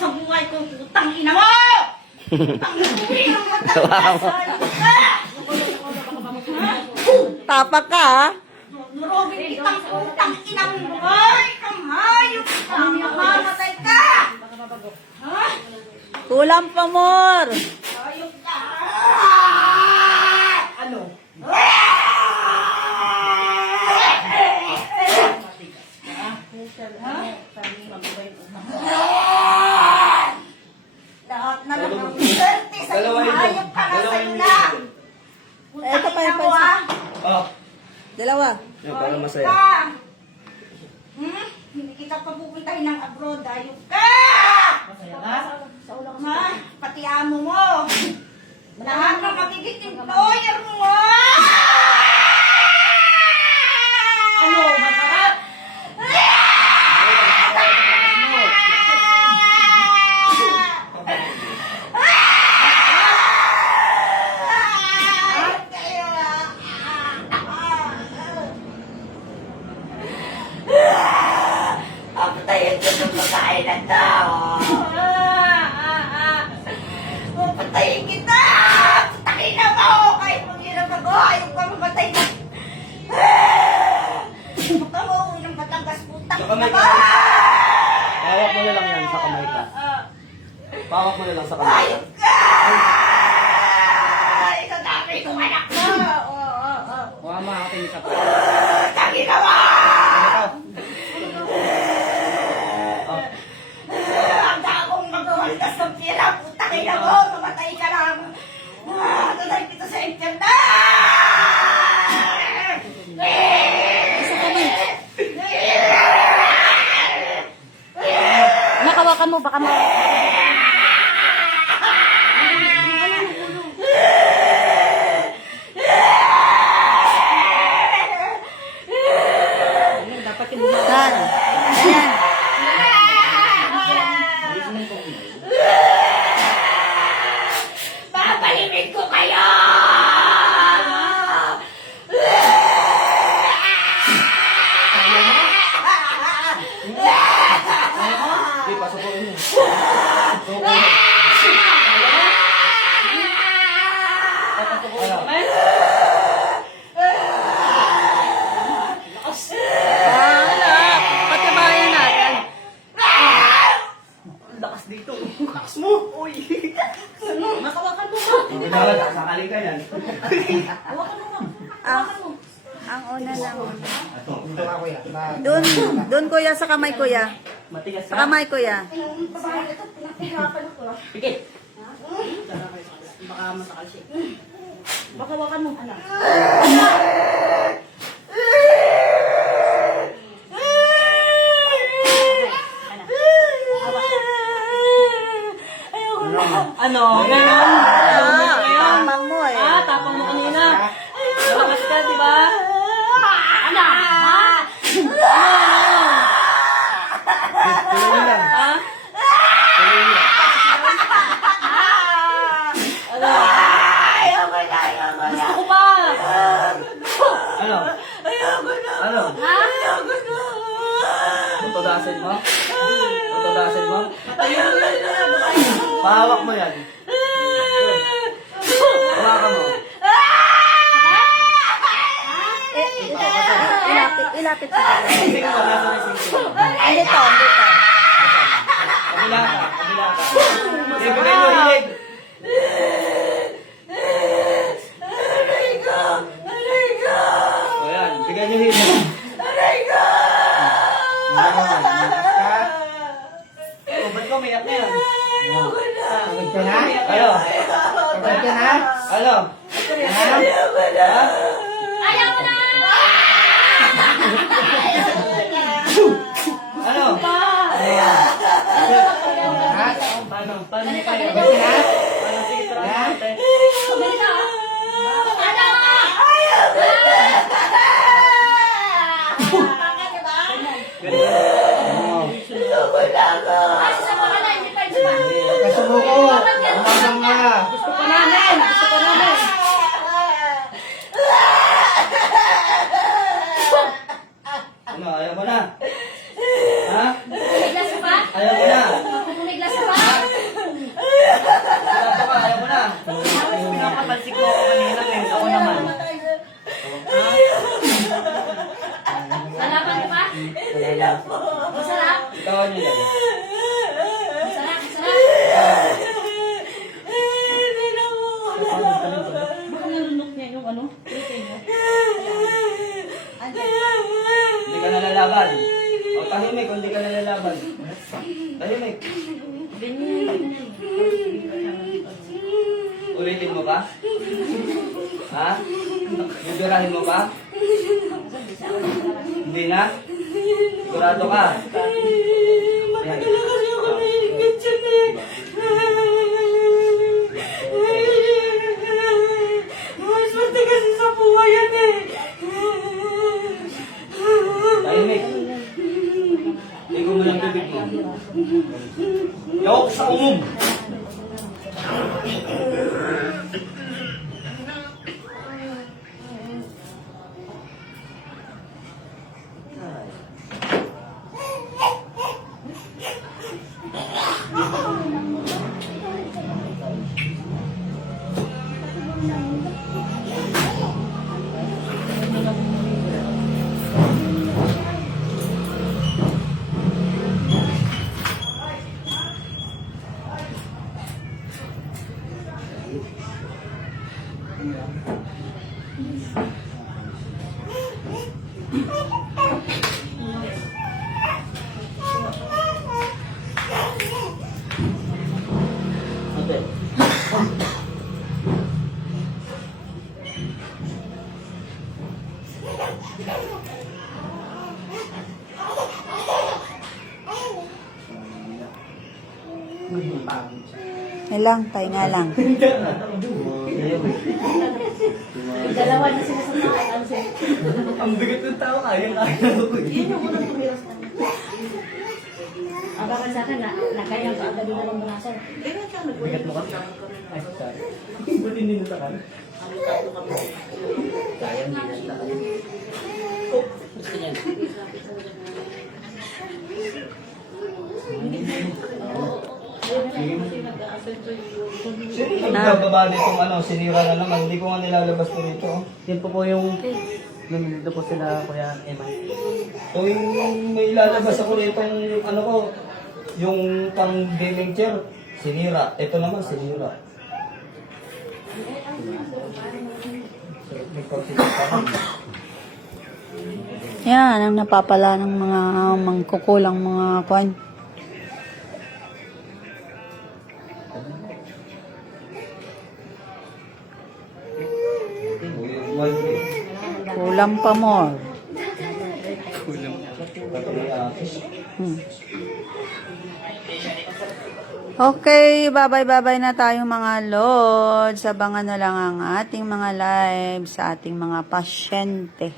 sa buhay ko, putang ina mo! Putang ina mo! Tapak ka, ha? Nurobin kitang putang ina mo! Ay, kamahayop ka! Mamamatay ka! Ha? Kulang pa, Mor. Hayop ka! Ano? Lahat na lang ng swerte sa iyo. Hayop ka na sa'yo na! Eto pa yung Putang ina mo, pansin. ha? Oh, Dalawa. yan, parang masaya. Ka! Hmm? Hindi kita papupuntahin ng abroad. Ayok ka! Masaya ka? Ha? Pati amo mo. Lahat ng magiging employer mo. Ano? Masarap? Papatayin ko yung pagkain na tao. Papatayin kita! Patayin na mo! Kahit manghirap ako, ayaw ka mamatay na. Baka mo, ng Batangas, putang Sa kamay ina ka. mo! Pawak mo na lang yan sa kamay ka. Pawak mo na lang sa kamay ka. Ayok ka! Ito dami kong anak mo! Huwag mo aking isa pa. Tangin na mo! Ang dakong magwawalas ng pira, putang ina mo! Mamatay ka lang! Tatay kita sa internet! Isa kamay. Nakawakan mo, baka ma... Yan. Ayan. Papalimin ko kayo! Hindi, pasukuin mo. Pasukuin mo. Wala. Patibayan natin. Lakas dito. Lakas mo. Uy. Makawakan mo ba? Dapat, sakali ka yan. Hawakan mo ba? Ang una na una. Ito nga kuya. Doon kuya, sa kamay kuya. Matigas Sa kamay kuya. Yung babae ito, pinapahirapan ako. Pikit. Baka masakal siya. Baka wakan mo, anak. Ayoko na. Ano? Ganon? Tamang mo eh. Ah, tapang mo kanina. Malakas ka, di ba? Anak! Ha? Tuloy mo lang. Ha? Tuloy mo lang. Ano? Ayoko na, ayoko na. Gusto ko pa. Ano? Ayoko na. Ano? Ayoko na. Tutudasin mo? Tutudasin mo? Ayoko na. Pahawak mo yan. Hawakan mo. Ilapit sa kamay. Sing mo, nasa may sing mo. Dito, dito. Kabila ka, kabila ka. Sige, bigay nyo, hilig. Aray ko! Aray ko! O yan, bigay nyo hilig. Aray ko! O, ba't ko umiyak na yan? Ayoko na. Pagod ka na? Ano? Pagod ka na? Ano? Ayoko na. Ayaw mo na! Ano? Paano? Paano mo kayo? Paano? Sige, tara natin. Kasumuko! Umagang nga! Gusto pa namin! Gusto pa namin! Ano, ayaw mo na? Ha? Pumiglas ka pa? Ayaw mo na? Pumiglas ka pa? lalaban. O, tahimik kung hindi ka nalalaban. Tahimik. Ulitin mo pa? Ha? Bibirahin mo pa? Hindi na? Sigurado ka? Yan. Tahimik. Ligo mo lang bibig mo. Yawak sa umum. Okay. Lang, pahinga lang. Dalawa na sila sa mga ano sila. Ang bigat ng tao, kaya ko. Yun yung unang tumiras na. Ang bakit sa akin na kaya ko agad yung alam mo na sir. Bigat mo kasi. Ay, sorry. Buti hindi natakan. Kaya hindi natakan. Oh, gusto niyan. Sino nagbababa nitong ano, sinira na naman. Hindi ko nga nilalabas ko dito. Yan po yung nandito po sila Kuya Emma. So yung may ilalabas ako nitong ano ko, yung pang gaming chair, sinira. Ito naman, sinira. May pagsipahan. Yan, ang napapala ng mga mangkukulang mga kwan. Kulang pa more. Okay, babay-babay na tayo mga Lods. Abangan na lang ang ating mga live sa ating mga pasyente.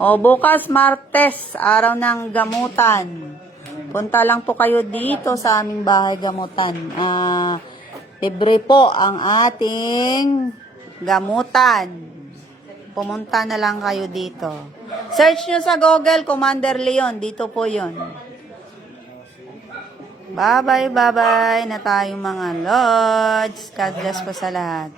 O bukas Martes, araw ng gamutan. Punta lang po kayo dito sa aming bahay gamutan. Libre po ang ating gamutan. Pumunta na lang kayo dito. Search nyo sa Google, Commander Leon. Dito po yon. Bye-bye na tayong mga Lods. God bless po sa lahat.